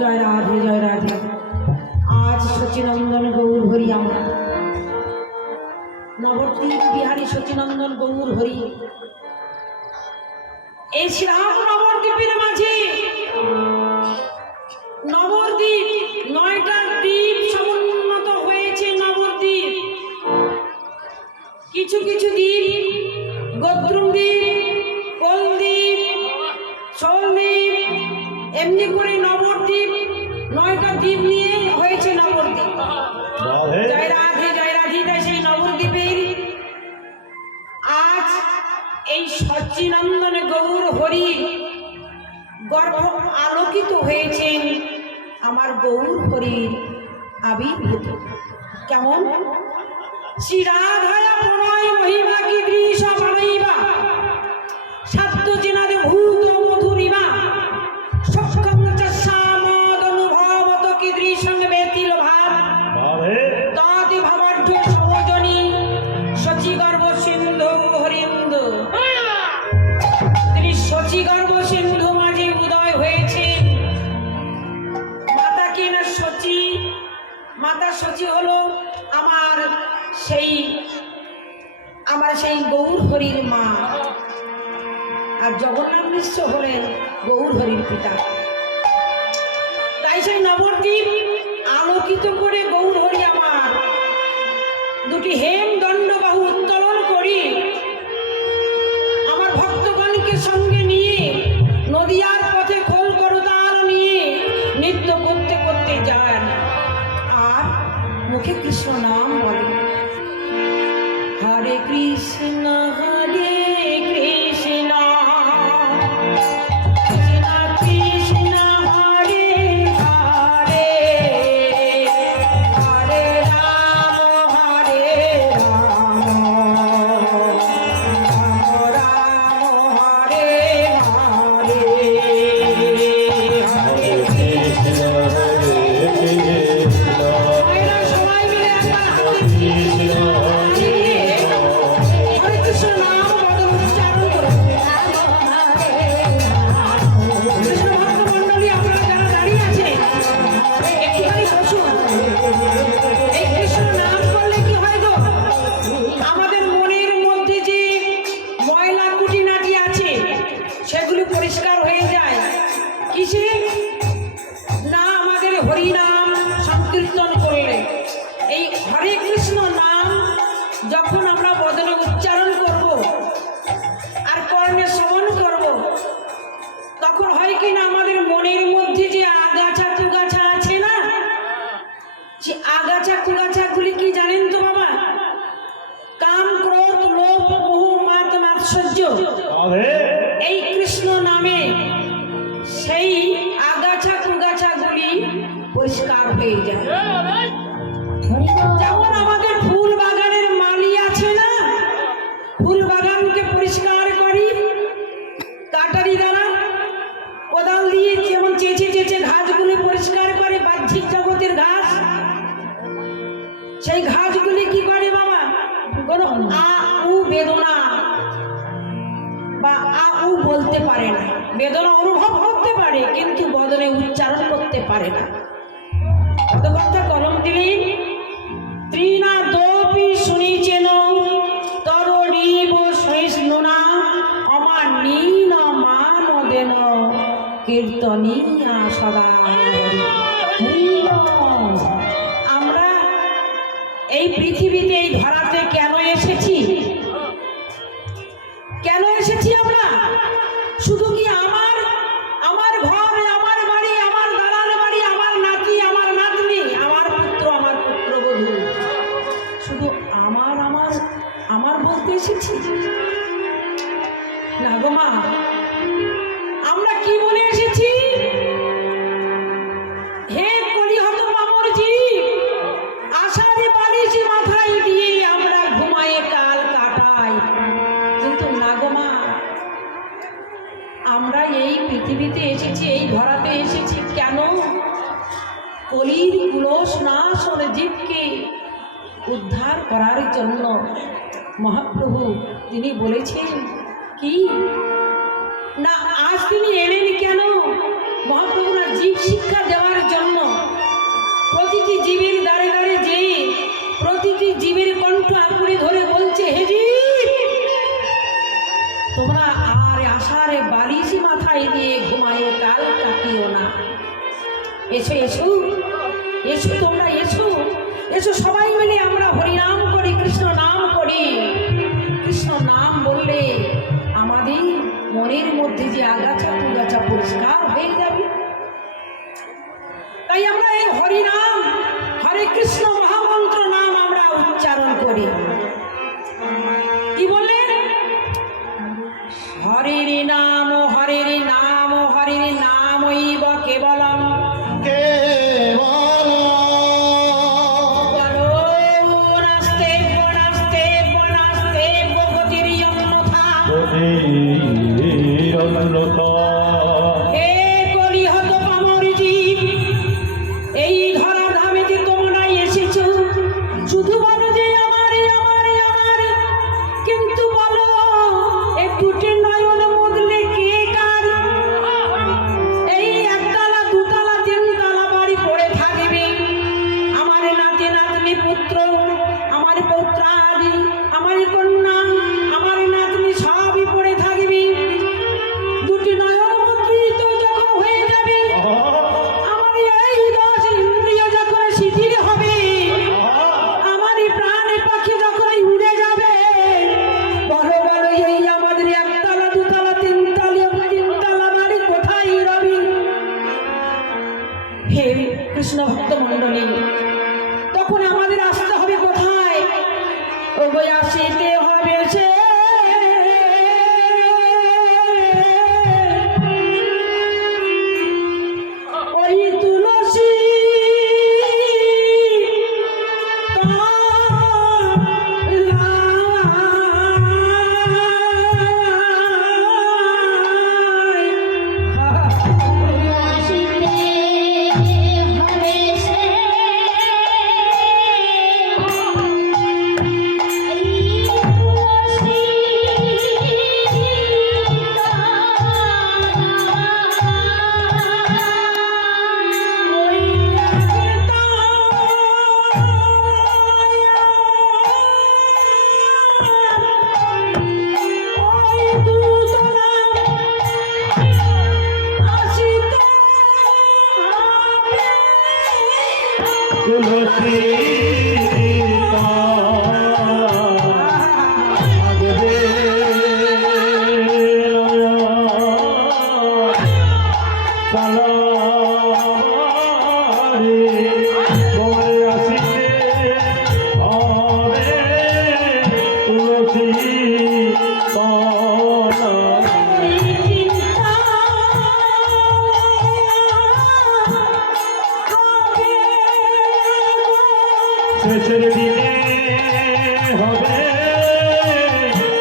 জয় রাধে জয় রাধে। আজ সচিনন্দন গৌর হরি আমার নবদ্বীপ বিহারী সচিনন্দন গৌর হরি এই শ্রাবণ নবদ্বীপের মাঝে নবদ্বীপ 9টা দ্বীপ সমুন্নত হয়েছে। নবদ্বীপ কিছু কিছু দ্বীপ গদ্রুম দ্বীপ, কোলদ্বীপ, ছোলদ্বীপ, এমনি করে নবদ্বীপ 9টা দ্বীপ নিয়ে হয়েছে নবদ্বীপ। জয় রাধে জয় রাধে। সেই নবদ্বীপের আজ এই সচ্চিনন্দন গৌর হরি গর্ভ আলোকিত হয়েছেন আমার গৌর হরির আবির্ভূত। কেমন শ্রীরাধায়া প্রণয় মহিমা কি দৃশ বানাইবা সাধ্য চেনাদে ভূত মধুরিমা সক্ষম চামদ অনুভবত কি দৃশং বেতিল ভাব তাতে ভাবাঢ্য সহজনী সচি গর্ভ সিন্ধু হরিন্দু। তিনি সচি গর্ভ সিন্ধু মাঝে উদয় হয়েছে। মাতা কি না সচি, মাতা সচি হলো আমার সেই গৌর হরির মা, আর জগন্নাথ মিশ্র হলেন গৌর হরির পিতা। তাই সেই নবদ্বীপ আলোকিত করে গৌর হরি আমার দুটি হেম দণ্ড বাহু উত্তোলন করি আমার ভক্তগণকে সঙ্গে নিয়ে নদিয়ার পথে খোল করতাল নিয়ে নৃত্য করতে করতে যান আর মুখে কৃষ্ণ নাম বলে। হরে কৃষ্ণ হরে কৃষ্ণ কৃষ্ণ কৃষ্ণ হরে হরে হরে রাম রাম রাম হরে হরে। হরে কৃষ্ণ সবাই মিলে একবার হরে কৃষ্ণ নাম বদল উচ্চারণ করুন। কৃষ্ণ ভক্ত মণ্ডলী আপনারা যারা দাঁড়িয়ে আছে একটুখানি বসুন। এই কৃষ্ণ নাম করলে কি হয় গো, আমাদের মনের মধ্যে যে ময়লা কুটিনাটি আছে সেগুলি পরিষ্কার হয়ে যায়। কিসে না আমাদের হরি নাম সংকীর্তন করলে। এই হরে কৃষ্ণ নাম যখন আমরা বদলে উচ্চারণ করব আর কর্ণে শ্রবণ করব তখন হয় কি না আমাদের মনের মধ্যে যে আগাছা কুগাছা আছে না, সে আগাছা কুগাছাগুলি কি জানেন তো বাবা? কাম ক্রোধ লোভ মোহ মাত মাৎসর্য। এই কৃষ্ণ নামে সেই আগাছা কুগাছাগুলি পরিষ্কার হয়ে যায়। যেমন আমাদের ফুল বাগানের মালি আছে না, ফুল বাগানকে পরিষ্কার করি কাটারি দ্বারা কোদাল দিয়ে, যেমন চেঁচে চেঁচে ঘাসগুলি পরিষ্কার করে বাহ্যিক জগতের ঘাস। সেই ঘাসগুলি কি করে বাবা? কোনো আ উ বেদনা বা আ উ বলতে পারে না, বেদনা অনুভব করতে পারে কিন্তু বদনে উচ্চারণ করতে পারে না। কথা কলম দিলেন ত্রিনা দোপি শুনিছেন তরণীব সহিষ্ণুনা আমার নীনা কীর্তনিয়া সদা আমরা এই পৃথিবীতে এই ধরাতে কেন এসেছি? কেন এসেছি আমরা? শুধু কি আমার আমার ঘর, আমার বাড়ি, আমার দালান বাড়ি, আমার নাতি, আমার নাতনি, আমার পুত্র, আমার পুত্রবধূ, শুধু আমার আমার আমার বলতে এসেছি? না গো মা, আমরা কি বলে এসেছি? হে কলিহত পামর জীব, আষাঢ়ে বালিশ মাথায় দিয়ে আমরা ঘুমায়ে কাল কাটাই। কিন্তু না গো মা, আমরা এই পৃথিবীতে এসেছি, এই ধরাতে এসেছি কেন? কলির কুলস নাশন জীবকে উদ্ধার করার জন্য। মহাপ্রভু তিনি বলেছেন কি না, আজ তিনি এলেন কেন? মহাপ্রভুরা জীব শিক্ষা দেওয়ার জন্য। প্রতিটি জীবের দ্বারে দ্বারে যে প্রতিটি জীবের কণ্ঠ আঁকুড়ে ধরে বলছে, হে জীব, তোমরা আর আষাঢ়ে বালিশ মাথায় দিয়ে ঘুমায়ে কাল কাটিও না। এসো এসো এসো, তোমরা এসো এসো, সবাই মিলে আমরা হরিনাম করি, কৃষ্ণ নাম করি। কৃষ্ণ নাম বললে আমাদের মনের মধ্যে যে আগাছা কুগাছা পরিষ্কার হয়ে যাবে। তাই আমরা এই হরিনাম, হরে কৃষ্ণ মহামন্ত্র নাম আমরা উচ্চারণ করি। কি বললেন? হরির নাম, হরির নাম, হরির নামইব কেবলম। হে কলিহত পামর জীব, এই ধরা ধামেতে তোমরা এসেছ, শুধু বলো যে আমার আমার আমার, কিন্তু বলো এ দুটি নয়ন মুদলে কে কার? এই একতলা দুতলা তিনতলা বাড়ি পড়ে থাকবে, আমার নাতি নাতনি পুত্র, আমার পৌত্রাদি, আমার কন্যা, আমার নাতনি সবই পড়ে থাকবে। দুটি নয়ন মুদ্রিত যখন হয়ে যাবে, আমার এই 10 ইন্দ্রিয় যখন শিথিল হবে, আমার এই প্রাণে পাখি যখন উড়ে যাবে, বলো বলো এই আমাদের একতলা দুতলা তিনতলা বাড়ি কোথায় রবি? হে কৃষ্ণ ভক্ত মণ্ডলী, তখন আমাদের আসতে হবে কোথায়? ওই আসিতে হবে সে ওই তুলসী শেষের দিনে হবে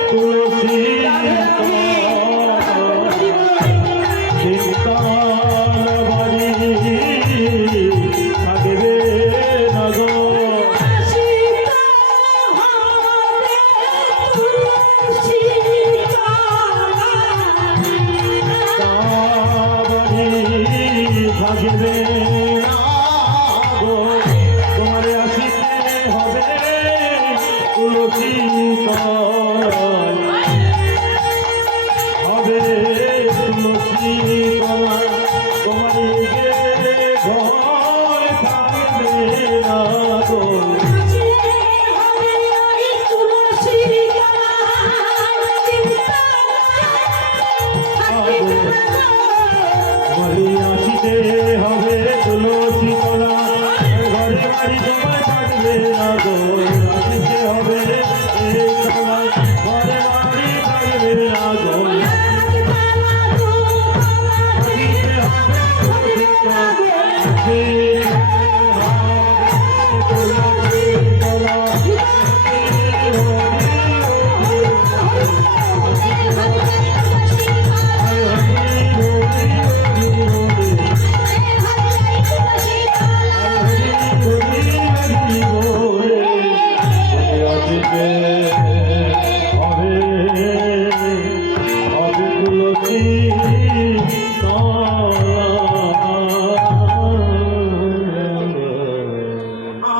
তুলসী বাড়ি থাকবে না গো। থাকবে তোমার আসিতে হবে তুলসী হবে তুলসী তোমার তোমারই আসিতে হবে তুলসী তলা ঘরে বাড়ি তোমার থাকবে না গো আসিতে হবে এই তলা ঘরে বাড়ি থাকবে না গো আসিতে হবে তুলসী তলা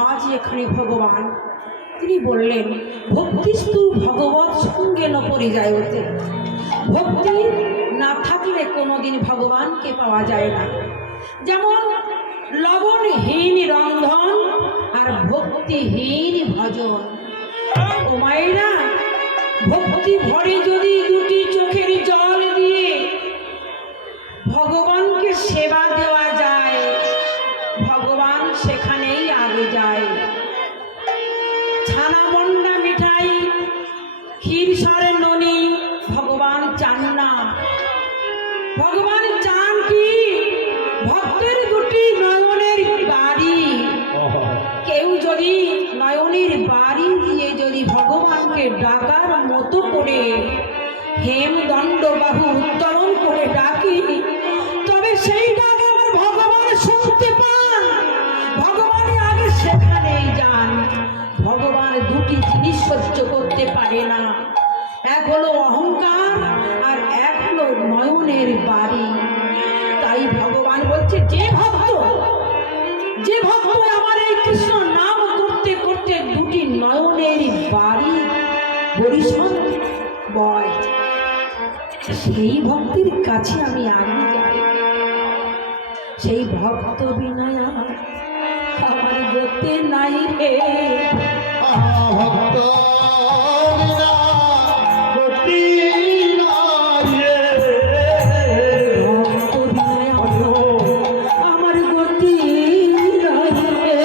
আজ এখানে ভগবান তিনি বললেন ভক্তিস্তু ভগবৎ সঙ্গে ন পরিযায়তে। ভক্তি না থাকলে কোনোদিন ভগবানকে পাওয়া যায় না। যেমন লবণহীন রন্ধন আর ভক্তিহীন ভজন। ও মায়েরা, ভক্তি ভরে যদি দুটি চোখের জল দিয়ে ভগবানকে সেবা দেওয়া যায়, ভগবান সেখানেই আগে যায়। ছানা মন্ডা মিঠাই ক্ষীর সরে ননি ভগবান চান না। ভগবান চান কি ভক্তের দুটি নয়নের বাড়ি। কেউ যদি নয়নের বাড়ি দিয়ে যদি ভগবানকে ডাকার মতো করে হেমদণ্ড বাহু উত্তোলন করে ডাকি, তবে সেই ডাক আমার ভগবান শুনতে পান। ভগবান আগে সেখানেই যান। ভগবান দুটি জিনিস সহ্য করতে পারে না, এক হলো অহংকার আর এক হলো নয়নের বাড়ি। তাই ভগবান বলছে যে ভক্ত আমার এই কৃষ্ণ নাম করতে করতে দুটি নয়নের বাড়ি বরিশন বয়, সেই ভক্তির কাছে আমি আগে যাই। সেই ভক্ত বিনয় আমার গতে নাই রে। ভক্ত বিনা গতি নাই রে। ভক্ত বিনয় আমার গতি নাই রে।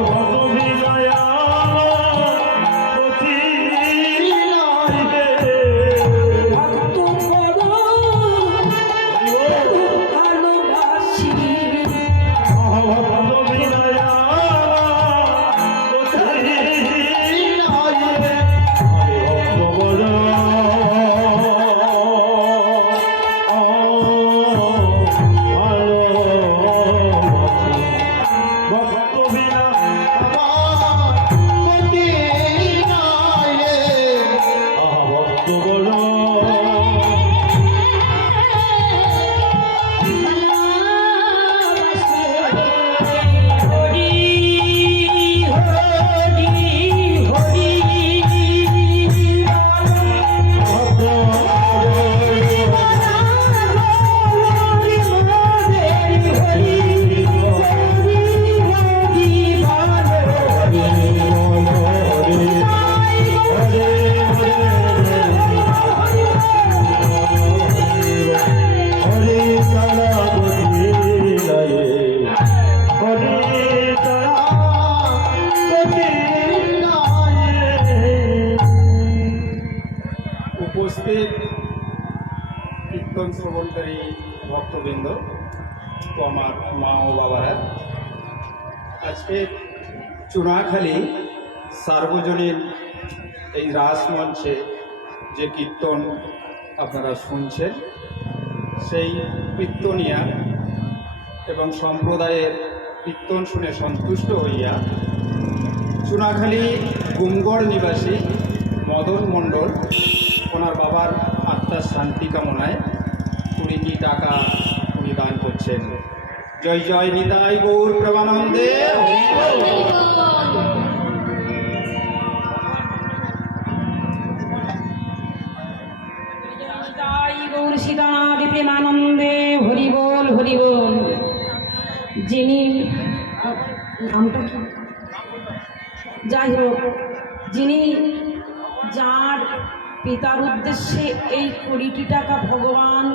ভক্ত বিনয়া গতি নাই রে। ভক্ত বড় ভালোবাসি। ভক্ত বিনয়া গতি নাই রে। ভক্ত বড় ভক্ত বিনা গতি নাই রে। ভক্ত বড় হরি হরি হরি উপস্থিত কীর্তন শ্রবণকারী ভক্তবৃন্দ তো আমার মা ও বাবারা, আজকে চুনাখালী সার্বজনীন এই রাসমঞ্চে যে কীর্তন আপনারা শুনছেন, সেই কীর্তনিয়া এবং সম্প্রদায়ের কীর্তন শুনে সন্তুষ্ট হইয়া চুনাখালী গুমগড় নিবাসী মদন মণ্ডল ওনার বাবার আত্মার শান্তি কামনায় 20টি টাকা উনি দান করছেন। জয় জয় নিতাই গৌর প্রেমানন্দে। গৌর সীতানাথ প্রেমানন্দে হরি বল হরি বল। যিনি নামটা কি যাই হোক, যিনি যার পিতার উদ্দেশ্যে এই 20টি টাকা ভগবান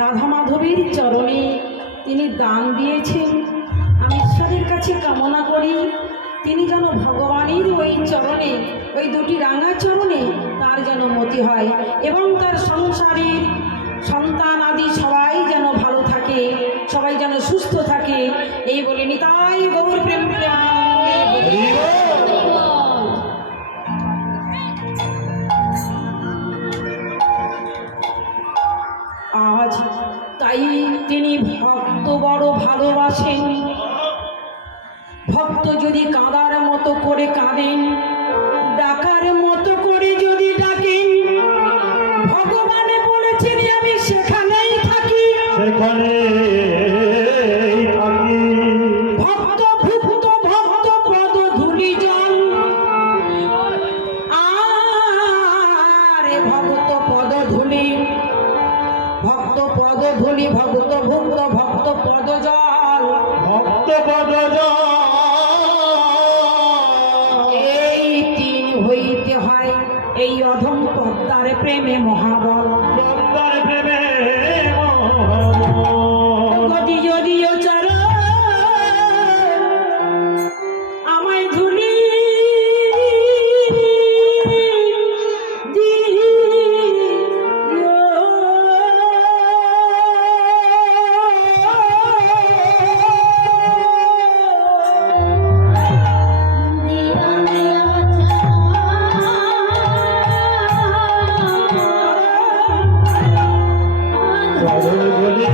রাধা মাধবীর চরণে তিনি দান দিয়েছেন। আমি ঈশ্বরের কাছে কামনা করি তিনি যেন ভগবানের ওই চরণে, ওই দুটি রাঙা চরণে তার যেন মতি হয় এবং তার সংসারের সন্তান আদি সবাই যেন ভালো থাকে, সবাই যেন সুস্থ থাকে, এই বলে নিতাই গৌর প্রেম প্রেমানন্দে আজ তাই তিনি ভক্ত বড় ভালোবাসেন। ভক্ত যদি কাঁদার মতো করে কাঁদেন, ডাকার মতো করে যদি ডাকেন, ভগবানে বলেছেন আমি সেখানেই থাকি। সেখানে থাকি ভক্ত ভুক্ত ভক্ত পদ ধুলি জল, আরে ভক্ত পদ ধুলি, ভক্ত পদ ধুলি, ভক্ত ভুক্ত ভক্ত পদ জল, ভক্ত পদ এই তিন হইতে হয় এই অধম পদ্মার প্রেমে মহাবল। পদ্মার প্রেমে গতি যদিও চরণ আমায় ধুলি চরণ বলে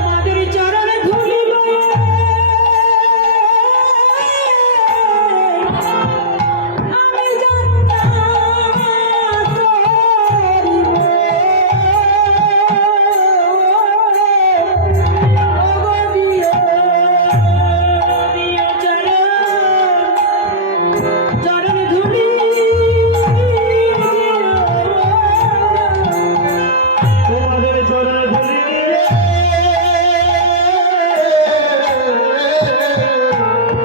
তোমাদের চরণে ধুলি লয়ে আমি যাত্রা করিব। ওগো দিও দিও চরণ ধুলি তোমাদের চরণ ধরি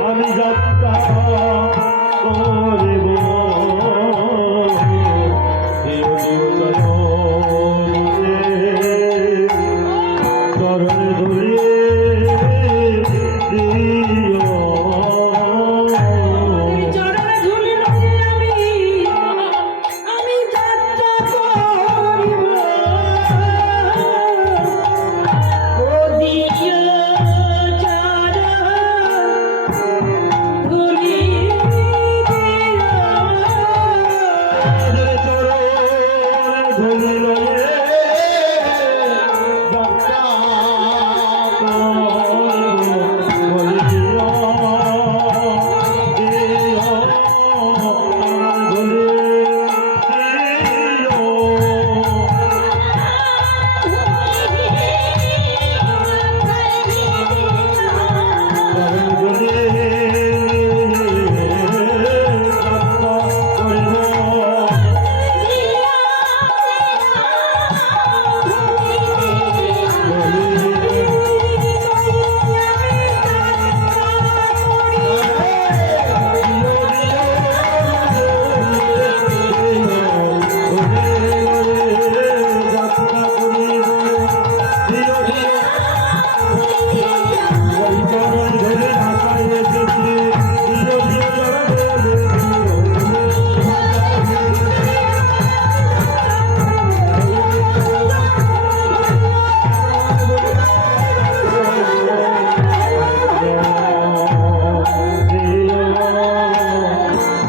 আমি যাত্রা করিব। দিও দিও চরণ ধরি দিও চরণে ধুলি লয়ে আমি যাত্রা করিব। ও দিও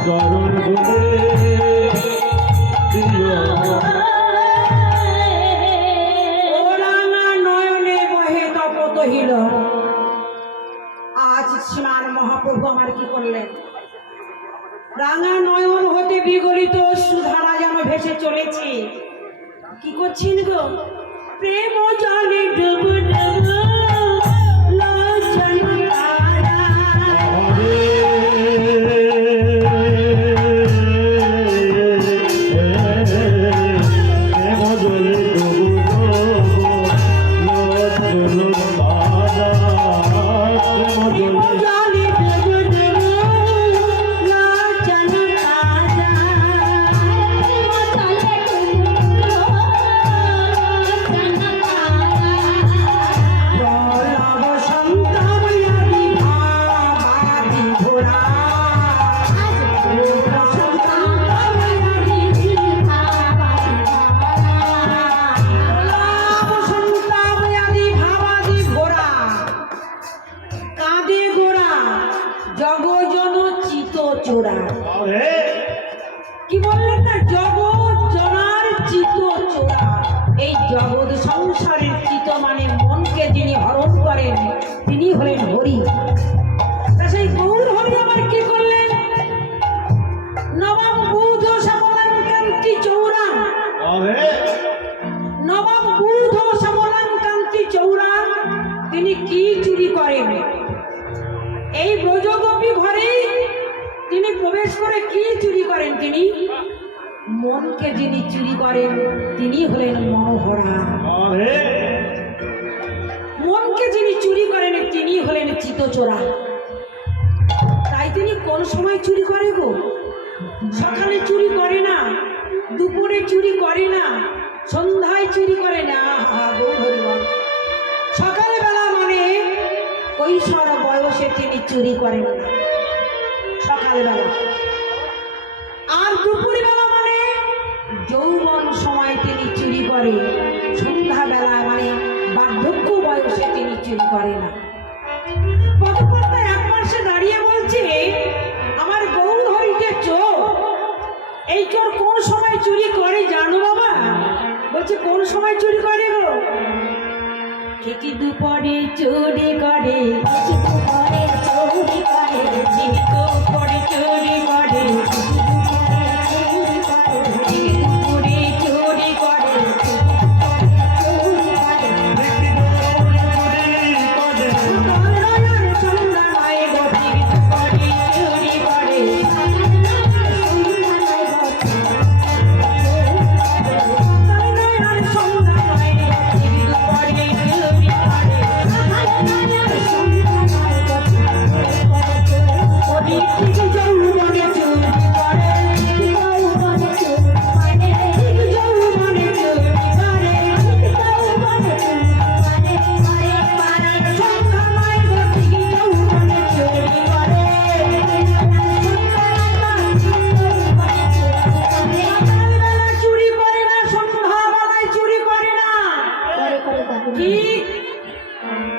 চরণ ধুলি কহিল আজ সীমার মহাপ্রভু আমার কি করলেন। রাঙা নয়ন হতে বিগলিত সুধারা যেন ভেসে চলেছে। কি করছেন গো? প্রেম জলে ডুব ডুব লোচন তারা। জলে ডুব জগজন চিত চোরা। আরে কি বললেন না? জগৎ জনার চিত চোরা। এই জগৎ সংসারের চিত মানে মনকে যিনি হরণ করেন তিনি হলেন হরি। তা সেই গৌর হরি আবার কি করলেন? নবম বুধ শ্যামলাকান্তি চৌরা। আরে নবম বুধ শ্যামলাকান্তি চৌরা তিনি কি চুরি করেন? এই ব্রজগোপী ঘরে তিনি প্রবেশ করে কি চুরি করেন? তিনি মনকে যিনি চুরি করেন তিনি হলেন মনোহরা। আরে মনকে যিনি চুরি করেন তিনি হলেন চিতচোরা। তাই তিনি কোন সময় চুরি করে গো? সকালে চুরি করে না, দুপুরে চুরি করে না, সন্ধ্যায় চুরি করে না। সকালবেলা মানে কৈশোর বয়সে তিনি চুরি করেন না, সকালবেলা। আর দুপুরবেলা মানে যৌবন সময় তিনি চুরি করে, সন্ধ্যাবেলা মানে বার্ধক্য বয়সে তিনি চুরি করে না। পদকর্তা এক পাশে দাঁড়িয়ে বলছে, আমার গৌর হরি যে চোর, এই চোর কোন সময় চুরি করে জানো বাবা? বলছে কোন সময় চুরি করে গো? ঠিকই দুপুরে চুরি করে, ঠিকই দুপুরে চুরি করে, ঠিকই দুপুরে চুরি করে, ঠিকই দুপুরে চুরি করে। সন্ধ্যায় গো ঠিকই দুপুরে চুরি করে।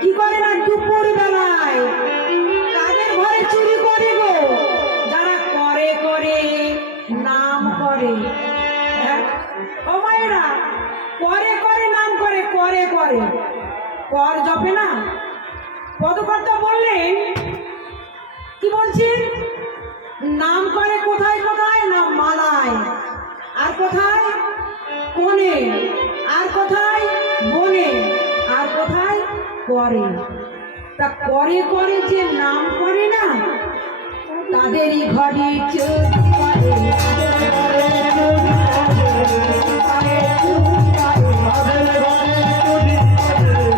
কি করে না? দুপুর বেলায়। কাদের ঘরে চুরি করে গো? যারা করে করে নাম করে। হ্যাঁ ও মায়েরা, করে করে নাম করে, করে করে কর জপে না। পদকর্তা বললেন, কি বলছেন? নাম করে কোথায় কোথায়? না মালায়। আর কোথায়? কোণে। আর কোথায়? বনে। আর কোথায়? করে। তা করে করে যে নাম করে না, তাদেরই ঘরে চুরি করে।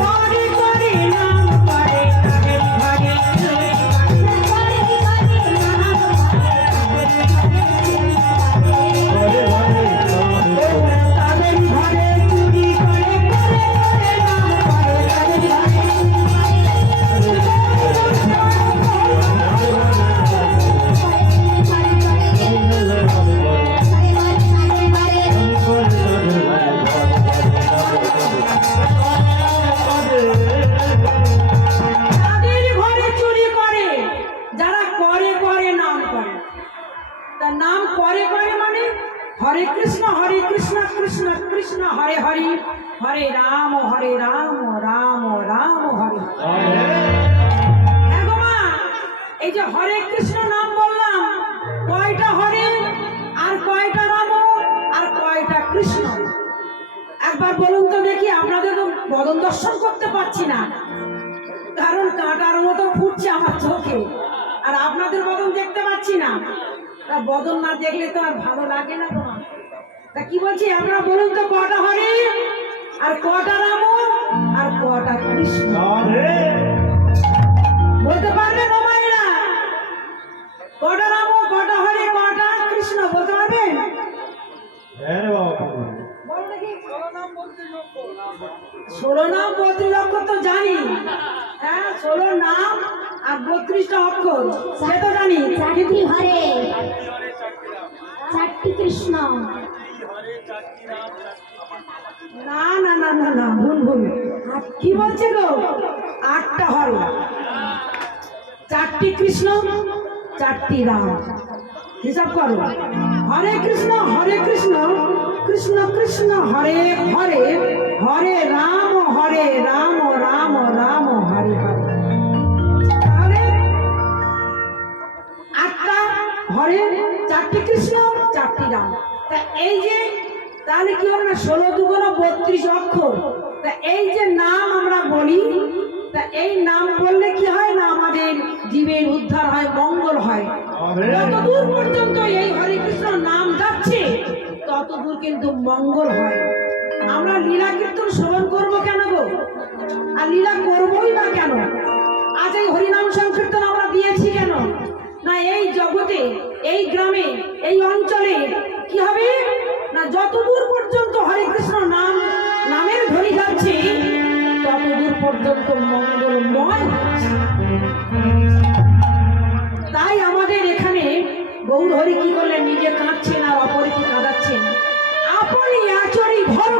করে করে নাম করে, তাদের ঘরে চুরি করে। তাদের ঘরে চুরি করে, করে করে নাম করে, তাদের ঘরে। তাদের ঘরে চুরি করে যারা করে করে নাম করে। তা নাম করে করে মানে হরে কৃষ্ণ কৃষ্ণ কৃষ্ণ হরে হরে, হরে রাম রাম রাম হরে হরে। হ্যাঁ গো মা, এই যে হরে কৃষ্ণ নাম বললাম, কয়টা হরে আর কয়টা রাম আর কয়টা কৃষ্ণ? একবার বলুন তো দেখি। আপনাদের তো বদন দর্শন করতে পারছি না, কারণ কাঁটার মতো ফুটছে আমার চোখে, আর আপনাদের বদন দেখতে পাচ্ছি না। তা বদন না দেখলে তো আর ভালো লাগে না তোমার। তা কি বলছি, আপনারা বলুন তো কটা হরে আর কটা রাম আর কটা কৃষ্ণ? বলতে পারবেন ও মায়েরা? কটা রাম, কটা হরে, কটা কৃষ্ণ বলতে পারবেন? বলো দেখি। 16 নাম 32 অক্ষর তো জানি। হ্যাঁ 16 নাম আর 32টা অক্ষর সে তো জানি। 4টি হরে, 4টি কৃষ্ণ। না না না না না, ভুল ভুল। কি বলছে গো? 8টা হরে। চারটি কৃষ্ণ, চারটি রাম। হিসাব করো, হরে কৃষ্ণ কৃষ্ণ কৃষ্ণ হরে হরে, হরে রাম রাম রাম হরে হরে। তাহলে আটটা হরে, চারটি কৃষ্ণ, চারটি রাম। তা এই যে তাহলে কি হলো না, 16 দুগুণ 32 অক্ষর। তা এই যে নাম আমরা বলি, তা এই নাম বললে কি হয় না, আমাদের জীবের উদ্ধার হয়, মঙ্গল হয়। যতদূর পর্যন্ত এই হরে কৃষ্ণ নাম যাচ্ছে ততদূর কিন্তু মঙ্গল হয়। আমরা লীলা কীর্তন শ্রবণ করবো কেন গো? আর লীলা করবোই বা কেন? আজ এই হরিনাম সংকীর্তন আমরা দিয়েছি কেন? না এই জগতে, এই গ্রামে, এই অঞ্চলে কি হবে না, যতদূর পর্যন্ত হরে কৃষ্ণ নামের ধ্বনি যাচ্ছে ততদূর পর্যন্ত মঙ্গলময় হচ্ছে। তাই আমাদের এখানে গৌর হরি কি করলেন, নিজে কাঁদছেন আর অপরকে কাঁদাচ্ছেন। আপনি আচরি ধর্ম